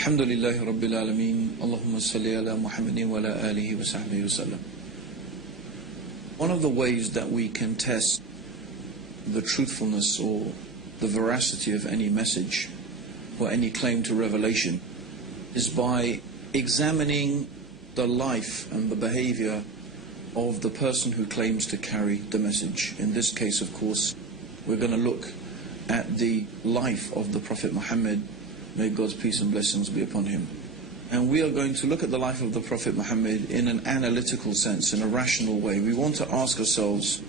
Alhamdulillahi Rabbil Alameen. Allahumma salli ala Muhammadin wa ala alihi wa sahbihi wa sallam. One of the ways that we can test the truthfulness or the veracity of any message or any claim to revelation is by examining the life and the behavior of the person who claims to carry the message. In this case, of course, we're going to look at the life of the Prophet Muhammad. May God's peace and blessings be upon him. And we are going to look at the life of the Prophet Muhammad in an analytical sense, in a rational way. We want to ask ourselves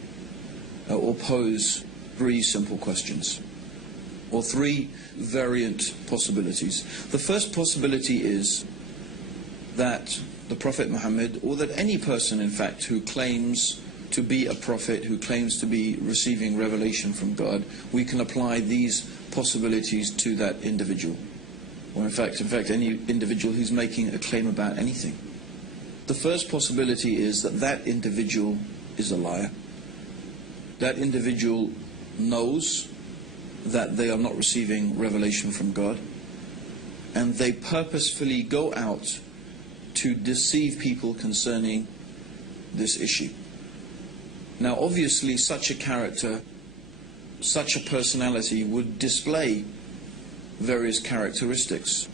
or pose three simple questions, or three variant possibilities. The first possibility is that the Prophet Muhammad, or that any person in fact who claims to be a prophet, who claims to be receiving revelation from God, we can apply these possibilities to that individual. Or in fact any individual who's making a claim about anything. The first possibility is that that individual is a liar. That individual knows that they are not receiving revelation from God, and they purposefully go out to deceive people concerning this issue. Now obviously such a character, such a personality would display various characteristics,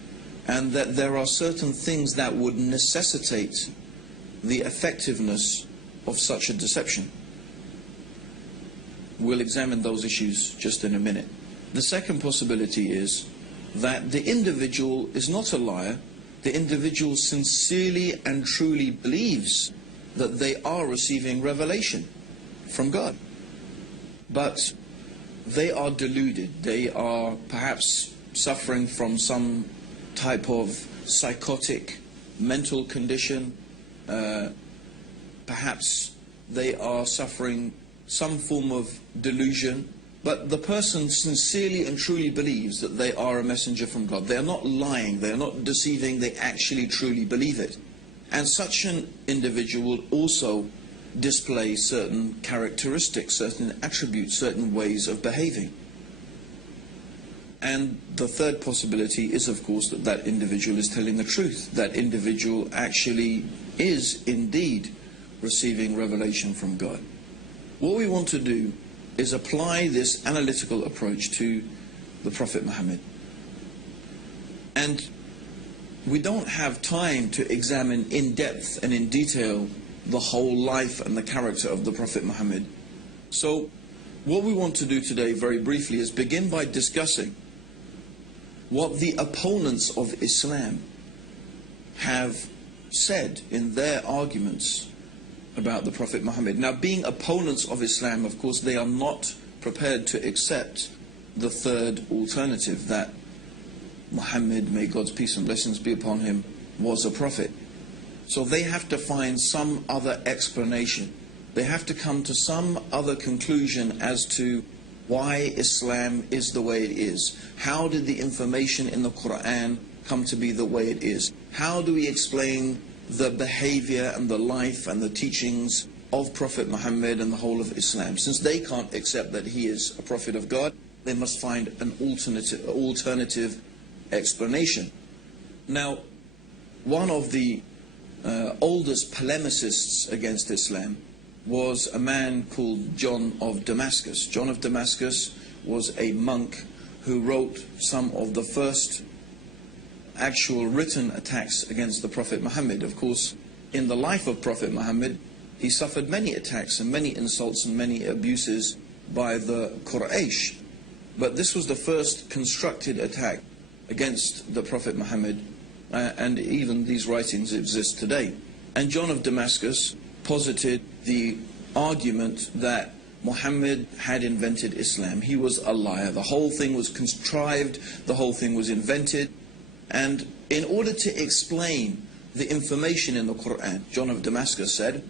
and that there are certain things that would necessitate the effectiveness of such a deception. We'll examine those issues just in a minute. The second possibility is that the individual is not a liar. The individual sincerely and truly believes that they are receiving revelation from God, but they are deluded. They are perhaps suffering from some type of psychotic mental condition. Perhaps they are suffering some form of delusion, but the person sincerely and truly believes that they are a messenger from God. They are not lying, they are not deceiving, they actually truly believe it. And such an individual will also display certain characteristics, certain attributes, certain ways of behaving. And the third possibility is, of course, that that individual is telling the truth. That individual actually is indeed receiving revelation from God. What we want to do is apply this analytical approach to the Prophet Muhammad. And we don't have time to examine in depth and in detail the whole life and the character of the Prophet Muhammad. So what we want to do today, very briefly, is begin by discussing what the opponents of Islam have said in their arguments about the Prophet Muhammad. Now, being opponents of Islam, of course, they are not prepared to accept the third alternative, that Muhammad, may God's peace and blessings be upon him, was a prophet. So they have to find some other explanation. They have to come to some other conclusion as to why Islam is the way it is. How did the information in the Quran come to be the way it is? How do we explain the behavior and the life and the teachings of Prophet Muhammad and the whole of Islam? Since they can't accept that he is a prophet of God, they must find an alternative explanation. Now, one of the oldest polemicists against Islam was a man called John of Damascus. John of Damascus was a monk who wrote some of the first actual written attacks against the Prophet Muhammad. Of course, in the life of Prophet Muhammad, he suffered many attacks and many insults and many abuses by the Quraysh. But this was the first constructed attack against the Prophet Muhammad, and even these writings exist today. And John of Damascus posited the argument that Muhammad had invented Islam. He was a liar. The whole thing was contrived, the whole thing was invented. And in order to explain the information in the Quran, John of Damascus said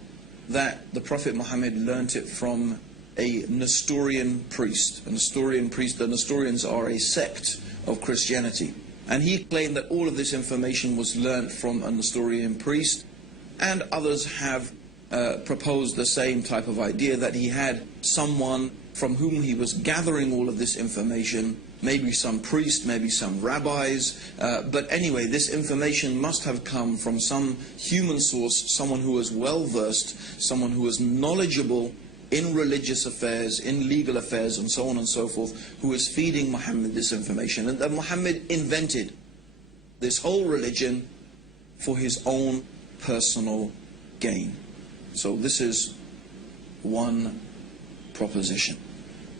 that the Prophet Muhammad learnt it from a Nestorian priest. A Nestorian priest, the Nestorians are a sect of Christianity. And he claimed that all of this information was learnt from a Nestorian priest, and others have proposed the same type of idea, that he had someone from whom he was gathering all of this information, maybe some priest, maybe some rabbis, but anyway, this information must have come from some human source, someone who was well versed, someone who was knowledgeable in religious affairs, in legal affairs, and so on and so forth, who was feeding Muhammad this information. And that Muhammad invented this whole religion for his own personal gain. So this is one proposition.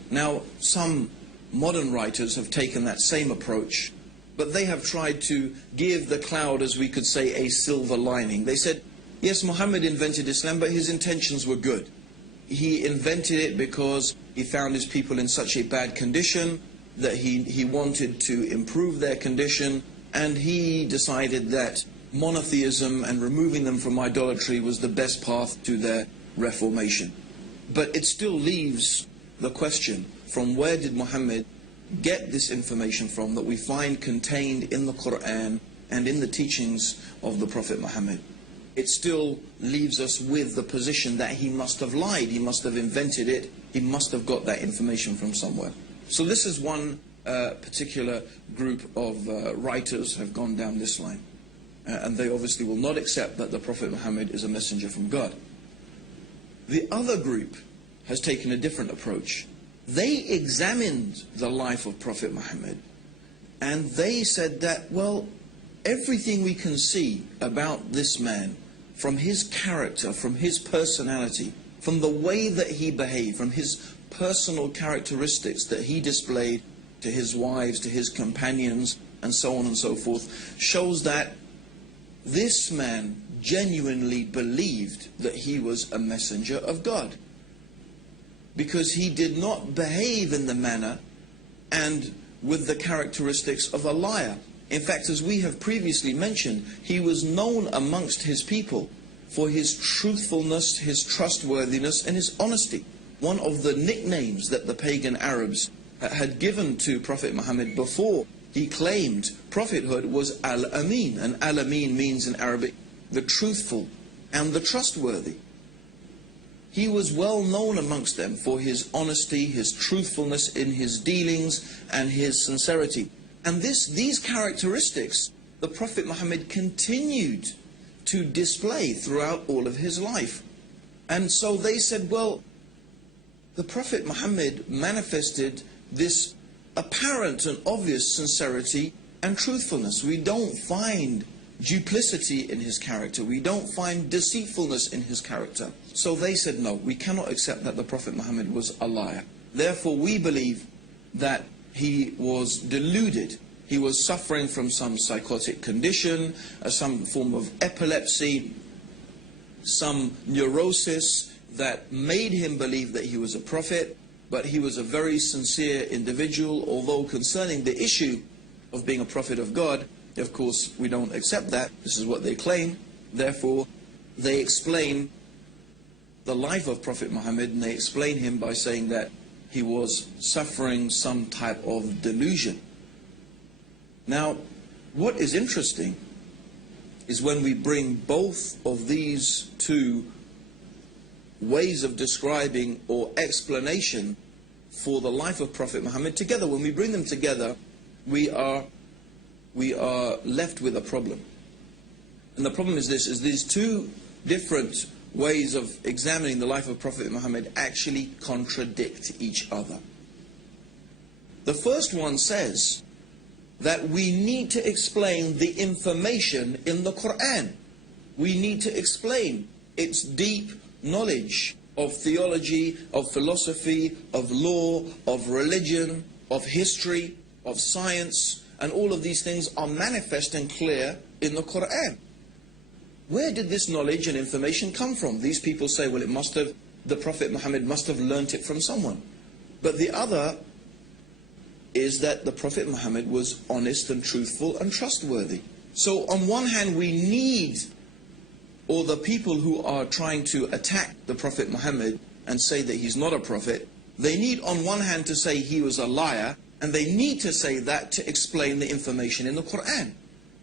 Now, some modern writers have taken that same approach, but they have tried to give the cloud, as we could say, a silver lining. They said, yes, Muhammad invented Islam, but his intentions were good. He invented it because he found his people in such a bad condition that he wanted to improve their condition, and he decided that monotheism and removing them from idolatry was the best path to their reformation. But it still leaves the question, from where did Muhammad get this information from that we find contained in the Quran and in the teachings of the Prophet Muhammad? It still leaves us with the position that he must have lied, he must have invented it, he must have got that information from somewhere. So this is one particular group of writers have gone down this line. And they obviously will not accept that the Prophet Muhammad is a messenger from God. The other group has taken a different approach. They examined the life of Prophet Muhammad, and they said that, well, everything we can see about this man, from his character, from his personality, from the way that he behaved, from his personal characteristics that he displayed to his wives, to his companions, and so on and so forth, shows that this man genuinely believed that he was a messenger of God, because he did not behave in the manner and with the characteristics of a liar. In fact, as we have previously mentioned, he was known amongst his people for his truthfulness, his trustworthiness, and his honesty. One of the nicknames that the pagan Arabs had given to Prophet Muhammad before he claimed prophethood was Al-Amin. And Al-Amin means in Arabic the truthful and the trustworthy. He was well known amongst them for his honesty, his truthfulness in his dealings, and his sincerity. And these characteristics the Prophet Muhammad continued to display throughout all of his life. And so they said, well, the Prophet Muhammad manifested this apparent and obvious sincerity and truthfulness. We don't find duplicity in his character. We don't find deceitfulness in his character. So they said, no, we cannot accept that the Prophet Muhammad was a liar. Therefore, we believe that he was deluded. He was suffering from some psychotic condition, some form of epilepsy, some neurosis that made him believe that he was a prophet, but he was a very sincere individual, although concerning the issue of being a prophet of God, of course, we don't accept that. This is what they claim. Therefore, they explain the life of Prophet Muhammad, and they explain him by saying that he was suffering some type of delusion. Now, what is interesting is when we bring both of these two ways of describing or explanation for the life of Prophet Muhammad together, when we bring them together, we are left with a problem. And the problem is this, is these two different ways of examining the life of Prophet Muhammad actually contradict each other. The first one says that we need to explain the information in the Quran. We need to explain its deep knowledge of theology, of philosophy, of law, of religion, of history, of science, and all of these things are manifest and clear in the Quran. Where did this knowledge and information come from? These people say, well, the Prophet Muhammad must have learnt it from someone. But the other is that the Prophet Muhammad was honest and truthful and trustworthy. So on one hand, we need, or the people who are trying to attack the Prophet Muhammad and say that he's not a prophet, they need on one hand to say he was a liar, and they need to say that to explain the information in the Quran.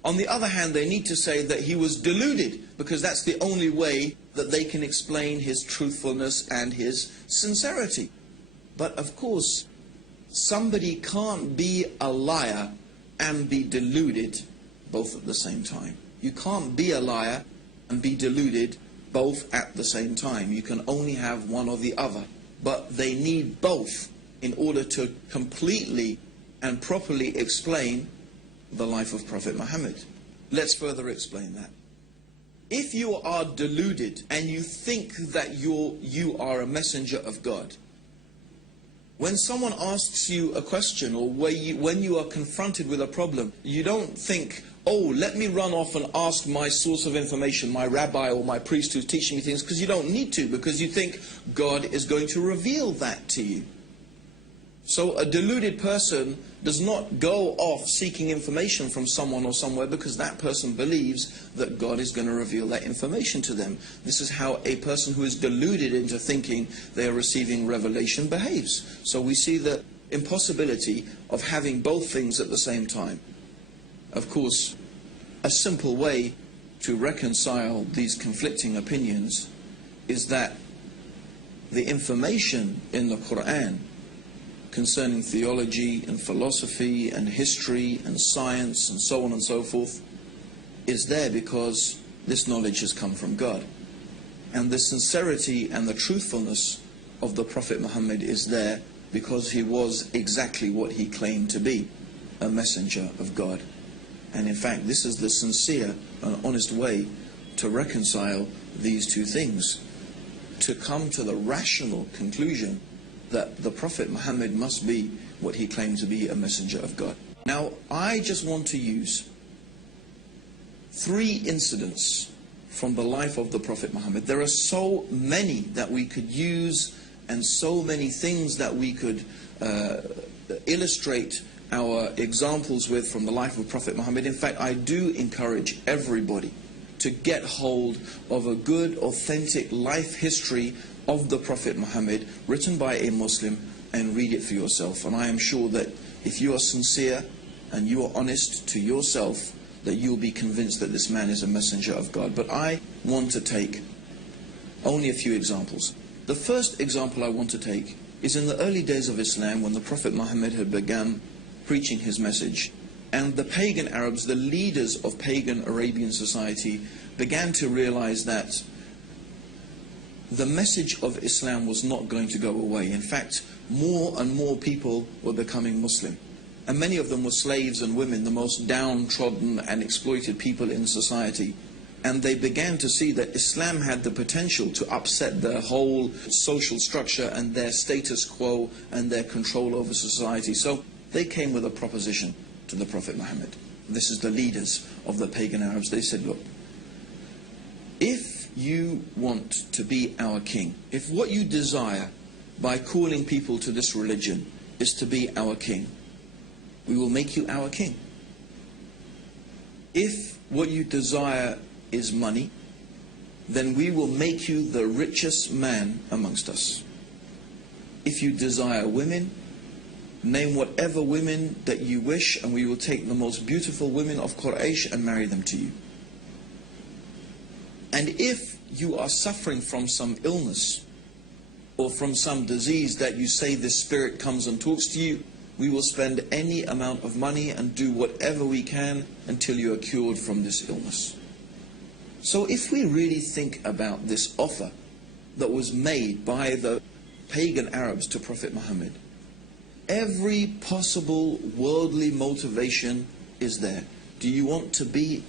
On the other hand, they need to say that he was deluded, because that's the only way that they can explain his truthfulness and his sincerity. But of course, somebody can't be a liar and be deluded both at the same time. You can't be a liar and be deluded both at the same time. You can only have one or the other. But they need both in order to completely and properly explain the life of Prophet Muhammad. Let's further explain that. If you are deluded and you think that you are a messenger of God, when someone asks you a question, or when you are confronted with a problem, you don't think, oh, let me run off and ask my source of information, my rabbi or my priest who's teaching me things, because you don't need to, because you think God is going to reveal that to you. So a deluded person does not go off seeking information from someone or somewhere because that person believes that God is going to reveal that information to them. This is how a person who is deluded into thinking they are receiving revelation behaves. So we see the impossibility of having both things at the same time. Of course, a simple way to reconcile these conflicting opinions is that the information in the Quran concerning theology and philosophy and history and science and so on and so forth is there because this knowledge has come from God. And the sincerity and the truthfulness of the Prophet Muhammad is there because he was exactly what he claimed to be, a messenger of God. And in fact, this is the sincere and honest way to reconcile these two things, to come to the rational conclusion that the Prophet Muhammad must be what he claimed to be, a messenger of God. Now, I just want to use 3 incidents from the life of the Prophet Muhammad. There are so many that we could use and so many things that we could illustrate our examples with from the life of Prophet Muhammad. In fact, I do encourage everybody to get hold of a good, authentic life history of the Prophet Muhammad written by a Muslim and read it for yourself. And I am sure that if you are sincere and you are honest to yourself, that you'll be convinced that this man is a messenger of God. But I want to take only a few examples. The first example I want to take is in the early days of Islam, when the Prophet Muhammad had begun preaching his message, and the pagan Arabs, the leaders of pagan Arabian society, began to realize that the message of Islam was not going to go away. In fact, more and more people were becoming Muslim. And many of them were slaves and women, the most downtrodden and exploited people in society. And they began to see that Islam had the potential to upset their whole social structure and their status quo and their control over society. So they came with a proposition to the Prophet Muhammad. This is the leaders of the pagan Arabs. They said, look, if you want to be our king, if what you desire by calling people to this religion is to be our king, we will make you our king. If what you desire is money, then we will make you the richest man amongst us. If you desire women, name whatever women that you wish, and we will take the most beautiful women of Quraysh and marry them to you. And if you are suffering from some illness or from some disease that you say this spirit comes and talks to you, we will spend any amount of money and do whatever we can until you are cured from this illness. So if we really think about this offer that was made by the pagan Arabs to Prophet Muhammad, every possible worldly motivation is there. Do you want to be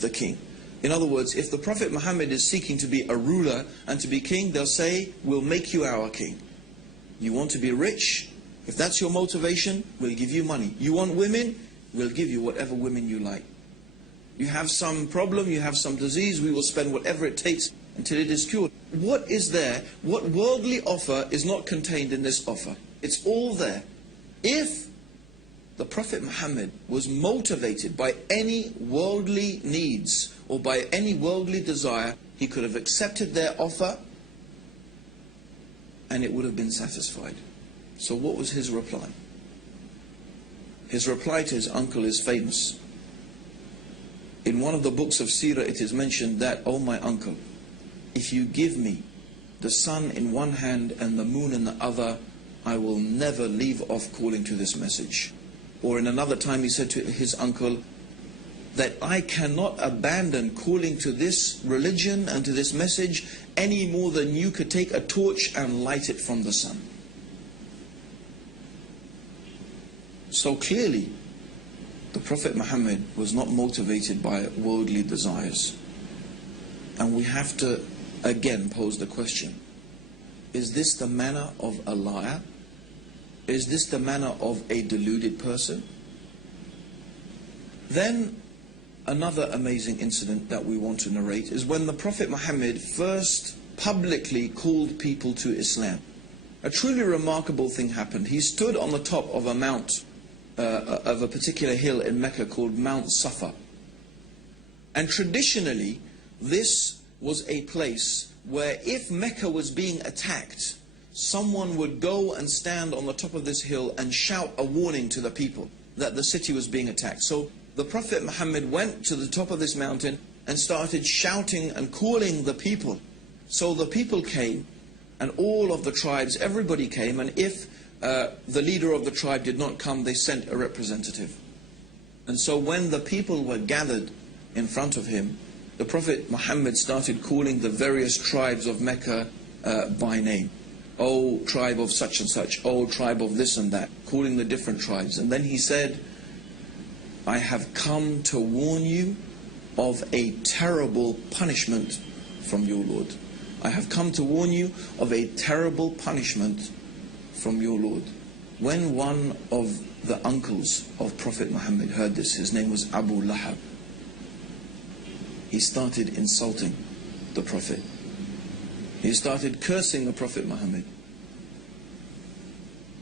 the king? In other words, if the Prophet Muhammad is seeking to be a ruler and to be king, they'll say, we'll make you our king. You want to be rich? If that's your motivation, we'll give you money. You want women? We'll give you whatever women you like. You have some problem, you have some disease, we will spend whatever it takes until it is cured. What is there? What worldly offer is not contained in this offer? It's all there. If the Prophet Muhammad was motivated by any worldly needs or by any worldly desire, he could have accepted their offer and it would have been satisfied. So what was his reply? His reply to his uncle is famous. In one of the books of Seerah it is mentioned that, "Oh my uncle, if you give me the sun in one hand and the moon in the other, I will never leave off calling to this message. Or in another time he said to his uncle, that I cannot abandon calling to this religion and to this message any more than you could take a torch and light it from the sun. So clearly, the Prophet Muhammad was not motivated by worldly desires. And we have to again pose the question, is this the manner of a liar? Is this the manner of a deluded person? Then another amazing incident that we want to narrate is when the Prophet Muhammad first publicly called people to Islam. A truly remarkable thing happened. He stood on the top of a mount, of a particular hill in Mecca called Mount Safa. And traditionally, this was a place where if Mecca was being attacked, someone would go and stand on the top of this hill and shout a warning to the people that the city was being attacked. So the Prophet Muhammad went to the top of this mountain and started shouting and calling the people. So the people came, and all of the tribes, everybody came, and if the leader of the tribe did not come, they sent a representative. And so when the people were gathered in front of him, the Prophet Muhammad started calling the various tribes of Mecca by name. Oh, tribe of such and such, oh, tribe of this and that, calling the different tribes. And then he said, I have come to warn you of a terrible punishment from your Lord. I have come to warn you of a terrible punishment from your Lord. When one of the uncles of Prophet Muhammad heard this, his name was Abu Lahab, he started insulting the Prophet. He started cursing the Prophet Muhammad.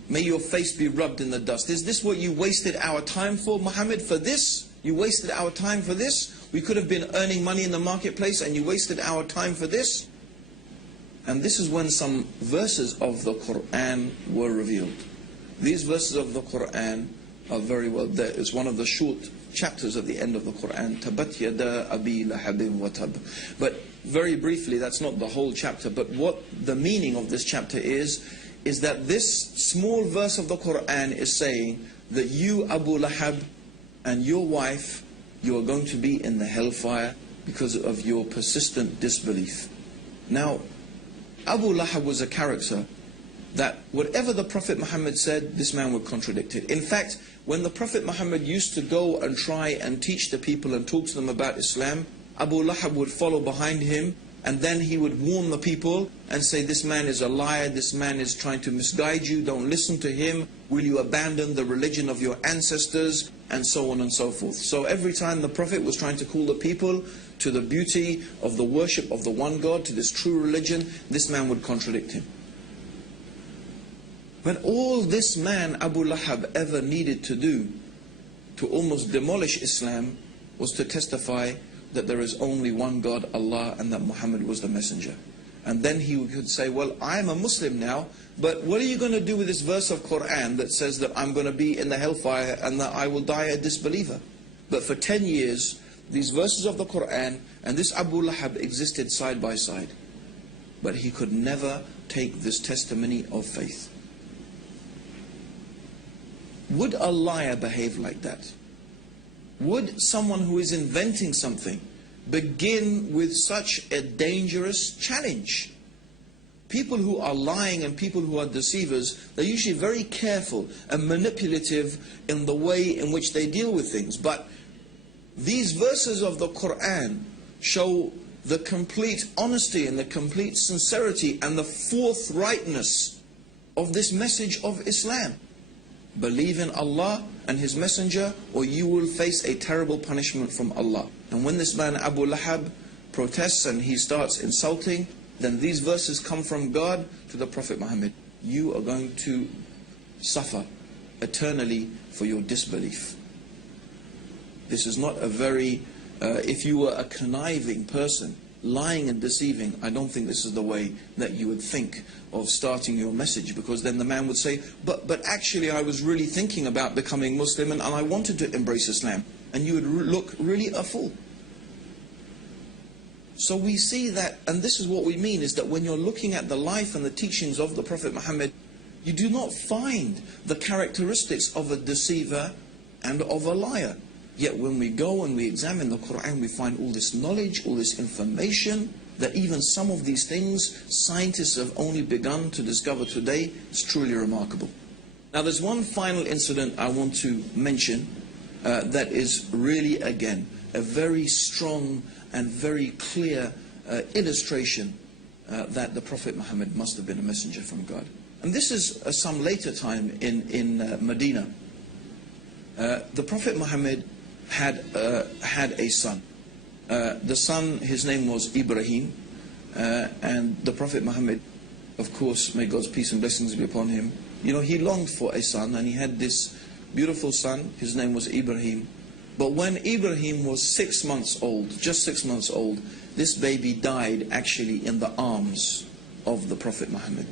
May your face be rubbed in the dust. Is this what you wasted our time for, Muhammad? For this? You wasted our time for this? We could have been earning money in the marketplace and you wasted our time for this? And this is when some verses of the Quran were revealed. These verses of the Quran are very well there. It's one of the short chapters at the end of the Quran. Tabat yada abi lahabin wa tab. But very briefly, that's not the whole chapter, but what the meaning of this chapter is that this small verse of the Quran is saying that you, Abu Lahab, and your wife, you are going to be in the hellfire because of your persistent disbelief. Now, Abu Lahab was a character that whatever the Prophet Muhammad said, this man would contradict it. In fact, when the Prophet Muhammad used to go and try and teach the people and talk to them about Islam, Abu Lahab would follow behind him, and then he would warn the people and say, this man is a liar, this man is trying to misguide you, don't listen to him, will you abandon the religion of your ancestors, and so on and so forth. So every time the Prophet was trying to call the people to the beauty of the worship of the one God, to this true religion, this man would contradict him. But all this man, Abu Lahab, ever needed to do to almost demolish Islam was to testify that there is only one God, Allah, and that Muhammad was the messenger. And then he could say, well, I am a Muslim now, but what are you going to do with this verse of Quran that says that I'm going to be in the hellfire and that I will die a disbeliever? But for 10 years, these verses of the Quran and this Abu Lahab existed side by side. But he could never take this testimony of faith. Would a liar behave like that? Would someone who is inventing something begin with such a dangerous challenge? People who are lying and people who are deceivers, they're usually very careful and manipulative in the way in which they deal with things. But these verses of the Quran show the complete honesty and the complete sincerity and the forthrightness of this message of Islam. Believe in Allah and His Messenger, or you will face a terrible punishment from Allah. And when this man Abu Lahab protests and he starts insulting, then these verses come from God to the Prophet Muhammad. You are going to suffer eternally for your disbelief. This is not a very, if you were a conniving person, lying and deceiving, I don't think this is the way that you would think of starting your message, because then the man would say, but actually I was really thinking about becoming Muslim and I wanted to embrace Islam. And you would look really a fool. So we see that, and this is what we mean, is that when you're looking at the life and the teachings of the Prophet Muhammad, You do not find the characteristics of a deceiver and of a liar. Yet when we go and we examine the Quran, we find all this knowledge, all this information, that even some of these things scientists have only begun to discover today. It's truly remarkable. Now there's one final incident I want to mention that is really, again, a very strong and very clear illustration that the Prophet Muhammad must have been a messenger from God. And this is some later time in Medina. The Prophet Muhammad had a son. The son, his name was Ibrahim, and the Prophet Muhammad, of course, may God's peace and blessings be upon him, you know, he longed for a son, and he had this beautiful son. His name was Ibrahim. But when Ibrahim was 6 months old, just 6 months old, this baby died actually in the arms of the Prophet Muhammad.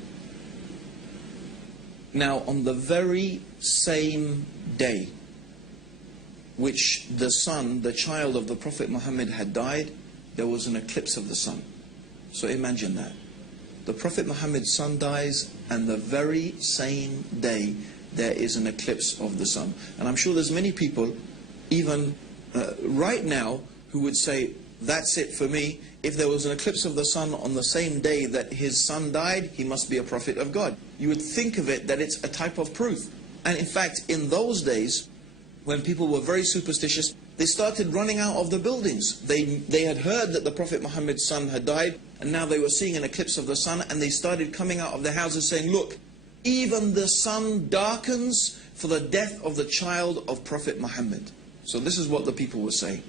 Now, on the very same day which the son, the child of the Prophet Muhammad had died, there was an eclipse of the sun. So imagine that. The Prophet Muhammad's son dies, and the very same day there is an eclipse of the sun. And I'm sure there's many people, even right now, who would say, that's it for me. If there was an eclipse of the sun on the same day that his son died, he must be a prophet of God. You would think of it that it's a type of proof. And in fact, in those days, when people were very superstitious, they started running out of the buildings. They had heard that the Prophet Muhammad's son had died, and now they were seeing an eclipse of the sun, and they started coming out of their houses saying, look, even the sun darkens for the death of the child of Prophet Muhammad. So this is what the people were saying.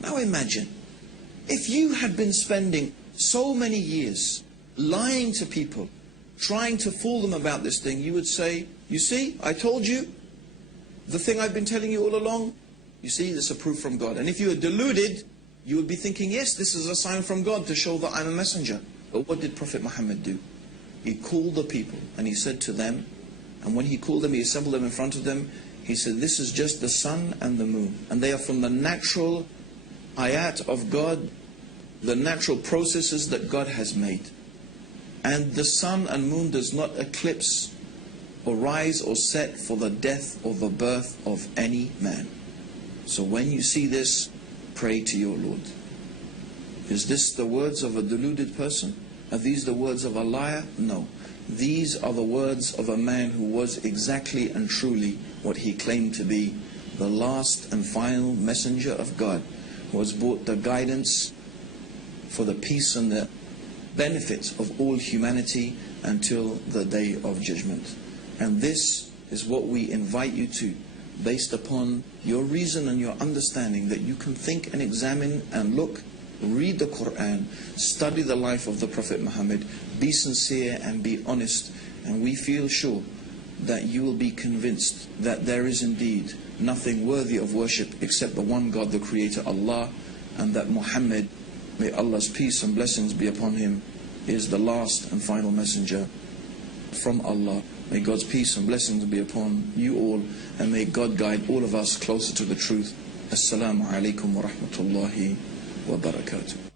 Now imagine, if you had been spending so many years lying to people, trying to fool them about this thing, you would say, you see, I told you, the thing I've been telling you all along, you see, this is a proof from God. And if you were deluded, you would be thinking, yes, this is a sign from God to show that I'm a messenger. But what did Prophet Muhammad do? He called the people and he said to them, and when he called them, he assembled them in front of them, he said, this is just the sun and the moon. And they are from the natural ayat of God, the natural processes that God has made. And the sun and moon does not eclipse or rise or set for the death or the birth of any man. So when you see this, pray to your Lord. Is this the words of a deluded person? Are these the words of a liar? No. These are the words of a man who was exactly and truly what he claimed to be, the last and final messenger of God, who has brought the guidance for the peace and the benefits of all humanity until the day of judgment. And this is what we invite you to, based upon your reason and your understanding, that you can think and examine and look, read the Quran, study the life of the Prophet Muhammad, be sincere and be honest, and we feel sure that you will be convinced that there is indeed nothing worthy of worship except the one God, the Creator, Allah, and that Muhammad, may Allah's peace and blessings be upon him, is the last and final messenger from Allah. May God's peace and blessings be upon you all, and may God guide all of us closer to the truth. Assalamu alaikum wa rahmatullahi wa barakatuh.